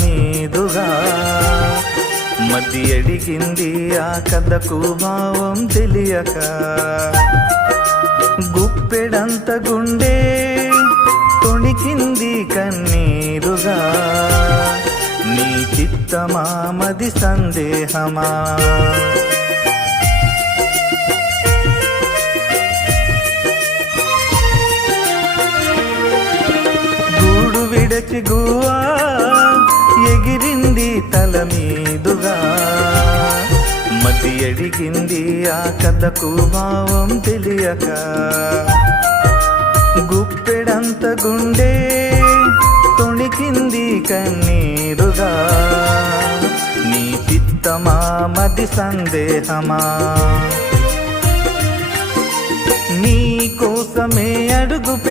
మీదుగా మది అడిగింది ఆ కథకు భావం తెలియక గుప్పెడంత గుండె తొణికింది కన్నీరుగా నీ చిత్తమా మది సందేహమా గూడు విడచి గువా ఎగిరింది తల మీదుగా మతి అడిగింది ఆ కథకు భావం తెలియక గుప్పెడంత గుండె తొణికింది కన్నీరుగా నీ చిత్తమా మది సందేహమా నీ కోసమే అడుగు